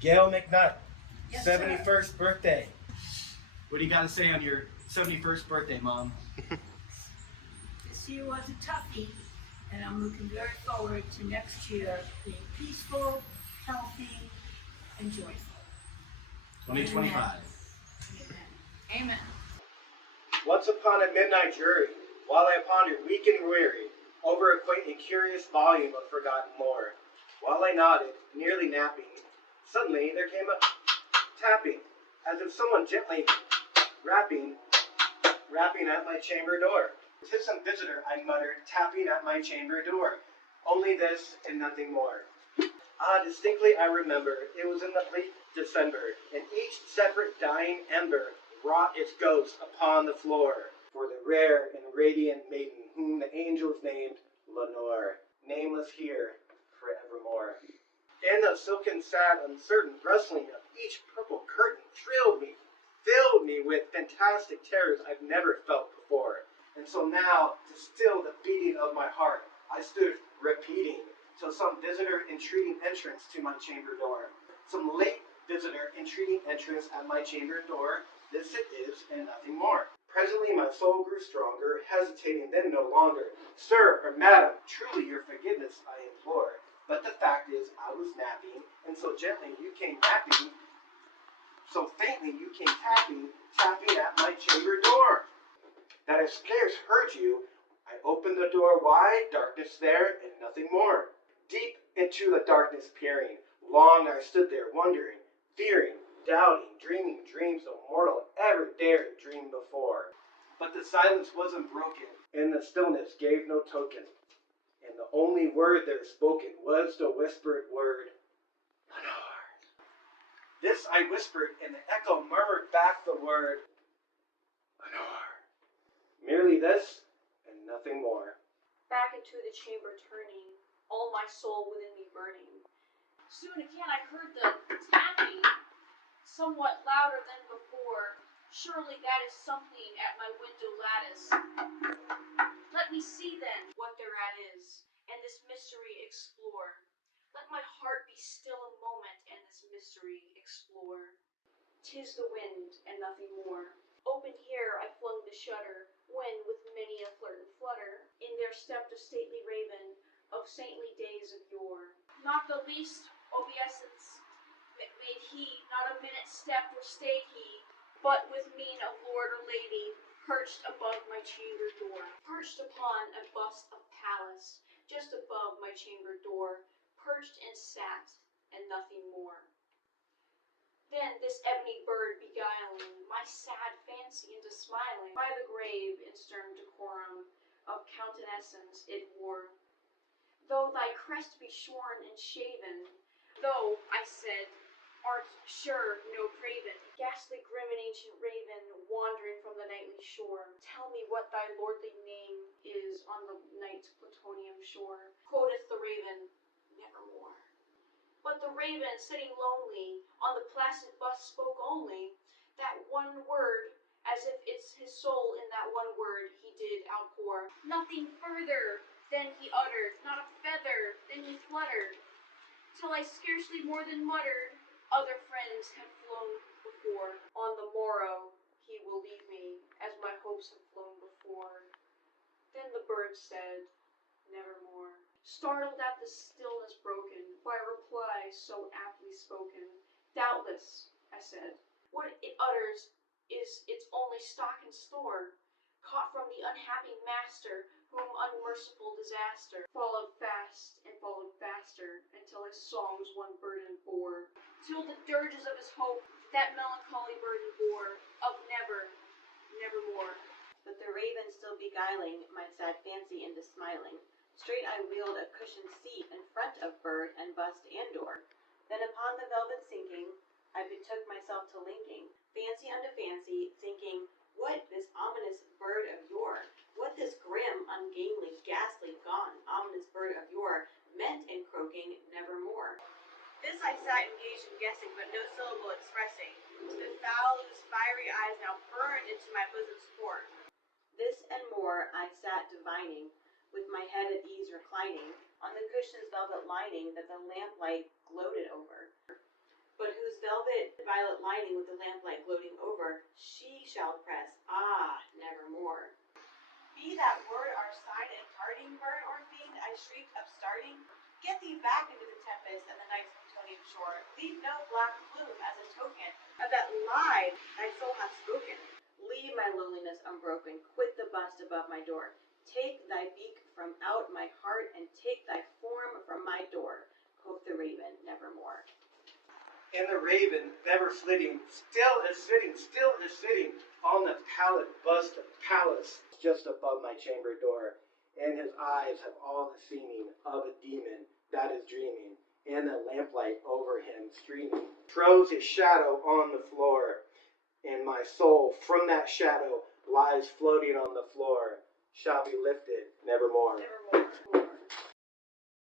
Gail McNutt, Yes, 71st birthday. What do you got to say on your 71st birthday, Mom? This year was a toughie, and I'm looking very forward to next year being peaceful, healthy, and joyful. 2025. Amen. Amen. Once upon a midnight jury, while I pondered weak and weary over a quaint and curious volume of forgotten lore, while I nodded, nearly napping, suddenly there came a tapping, as if someone gently rapping at my chamber door. "'Tis some visitor," I muttered, tapping at my chamber door. Only this and nothing more. Ah, distinctly I remember, it was in the bleak December, and each separate dying ember wrought its ghost upon the floor, for the rare and radiant maiden whom the angels named Lenore, nameless here forevermore. And the silken, sad, uncertain rustling of each purple curtain filled me with fantastic terrors I've never felt before. And so now, to still the beating of my heart, I stood repeating, till some visitor entreating entrance to my chamber door. Some late visitor entreating entrance at my chamber door, this it is, and nothing more. Presently my soul grew stronger, hesitating then no longer. "Sir, or madam, truly your forgiveness I implore. But the fact is, I was napping, and so gently you came napping, so faintly you came tapping at my chamber door, that I scarce heard you. I opened the door wide, darkness there, and nothing more. Deep into the darkness peering, long I stood there wondering, fearing, doubting, dreaming dreams no mortal ever dared dream before. But the silence was unbroken, and the stillness gave no token, and the only word there spoken was the whispered word, Lenore. This I whispered, and the echo murmured back the word, Lenore. Merely this, and nothing more. Back into the chamber turning, all my soul within me burning. Soon again I heard the tapping, somewhat louder than before. Surely that is something at my window lattice. Let me see then what thereat is, and this mystery explore. Let my heart be still a moment, and this mystery explore. 'Tis the wind, and nothing more. Open here I flung the shutter, when, with many a flirt and flutter, in there stepped a stately raven of saintly days of yore. Not the least obeisance made he, not a minute stepped or stayed he, but with mien of lord or lady, perched above my chamber door, perched upon a bust of Pallas, just above my chamber door, perched and sat, and nothing more. Then this ebony bird beguiling my sad fancy into smiling, by the grave and stern decorum of countenance it wore. Though thy crest be shorn and shaven, though, I said, art sure no craven, ghastly grim and ancient raven, wandering from the nightly shore, tell me what thy lordly name is on the night Plutonian shore. Quoth the raven, Nevermore. But the raven, sitting lonely on the placid bust, spoke only that one word, as if it's his soul in that one word he did outpour. Nothing further than he uttered, not a feather than he fluttered, till I scarcely more than muttered, other friends have flown before. On the morrow he will leave me, as my hopes have flown before. Then the bird said, Nevermore. Startled at the stillness broken by a reply so aptly spoken. Doubtless, I said, what it utters is its only stock and store, caught from the unhappy master, whom unmerciful disaster followed fast and followed faster, until his songs one burden bore, till the dirges of his hope that melancholy burden bore, of nevermore. But the raven still beguiling my sad fancy into smiling, straight I wheeled a cushioned seat in front of bird and bust and door. Then upon the velvet sinking, I betook myself to linking, fancy unto fancy, thinking, what this ominous bird of yore, what this grim, ungainly, ghastly, gaunt, ominous bird of yore meant in croaking nevermore. This I sat engaged in guessing, but no syllable expressing, to the fowl whose fiery eyes now burned into my bosom's core. This and more I sat divining, with my head at ease reclining, on the cushion's velvet lining that the lamplight gloated over. but whose velvet violet lining with the lamplight gloating over, she shall press, nevermore. Be that word our sign and parting, bird or fiend, I shrieked, upstarting. Get thee back into the tempest and the night's Plutonian shore. Leave no black plume as a token of that lie thy soul hath spoken. Leave my loneliness unbroken, quit the bust above my door. Take thy beak from out my heart, and take thy form from my door, quoth the Raven Nevermore. And the raven, never flitting, still is sitting on the pallid bust of Pallas, just above my chamber door. And his eyes have all the seeming of a demon that is dreaming, and the lamplight over him streaming throws his shadow on the floor, and my soul from that shadow lies floating on the floor, shall be lifted nevermore.